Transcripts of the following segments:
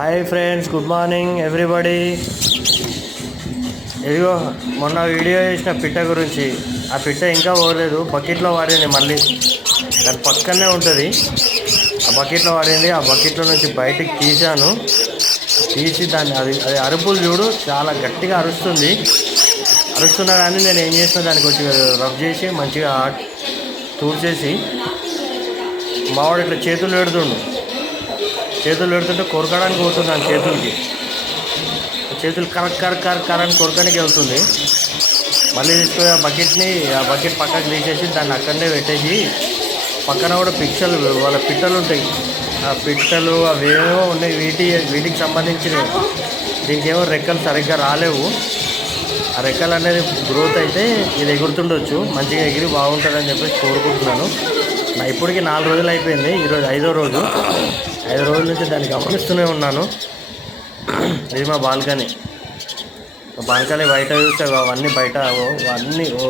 Hi friends, good morning everybody. ఇదిగో మొన్న video చేసిన పిట్ట గురించి. ఆ పిట్ట ఇంకా పోలేదు, బకెట్లో వాడింది. మళ్ళీ దాని పక్కనే ఉంటుంది, ఆ బకెట్లో వాడింది. ఆ బకెట్లో నుంచి బయటికి తీసి దాన్ని అది అరుపులు చూడు, చాలా గట్టిగా అరుస్తున్నా కానీ నేను ఏం చేసిన దానికి వచ్చి రబ్ చేసి మంచిగా తూడ్చేసి మావాడు ఇట్లా చేతులు పెడుతుంటే కొరకడానికి పోతున్నాను. చేతులు కరెక్ట్ అని కొరకడానికి వెళ్తుంది. మళ్ళీ తీసుకొని ఆ బకెట్ పక్కకు తీసేసి దాన్ని అక్కడనే పెట్టేసి, పక్కన కూడా వాళ్ళ పిట్టలు ఉంటాయి. ఆ పిట్టలు అవేమో ఉన్నాయి, వీటికి సంబంధించినవి. దీనికి ఏమో రెక్కలు సరిగ్గా రాలేవు. ఆ రెక్కలు అనేది గ్రోత్ అయితే ఇది ఎగురుతుండొచ్చు, మంచిగా ఎగిరి బాగుంటుందని చెప్పేసి కోరుకుంటున్నాను. ఇప్పటికి 4 రోజులు అయిపోయింది, ఈరోజు 5వ రోజు. 5 రోజుల నుంచి దాన్ని గమనిస్తూనే ఉన్నాను. ఇది మా బాల్కనీ బయట చూస్తే అవన్నీ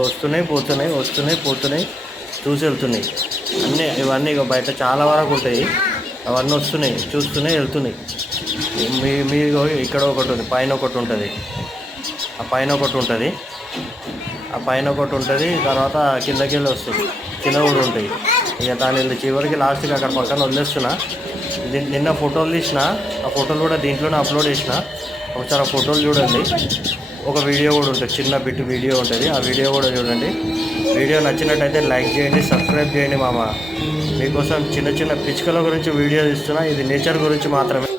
వస్తున్నాయి పోతున్నాయి చూసి వెళ్తున్నాయి. ఇవన్నీ బయట చాలా వరకు ఉంటాయి. అవన్నీ వస్తున్నాయి, చూస్తూనే వెళ్తున్నాయి. మీ ఇక్కడ ఒకటి ఉంది, పైన ఒకటి ఉంటుంది, ఆ పైన ఒకటి ఉంటుంది. తర్వాత కిందకి వెళ్ళి వస్తుంది, కింద కూడా ఉంటాయి. ఇక దాని చివరికి లాస్ట్కి అక్కడ పక్కన వదిలేస్తున్నా. నిన్న ఫోటోలు తీసిన, ఆ ఫోటోలు కూడా దీంట్లోనే అప్లోడ్ చేసిన. ఒకసారి ఆ ఫోటోలు చూడండి. ఒక వీడియో కూడా ఉంటుంది, చిన్న బిట్ వీడియో ఉంటుంది, ఆ వీడియో కూడా చూడండి. వీడియో నచ్చినట్టయితే లైక్ చేయండి, సబ్స్క్రైబ్ చేయండి. మీకోసం చిన్న పిచ్చుకల గురించి వీడియో తీస్తున్నా. ఇది నేచర్ గురించి మాత్రమే.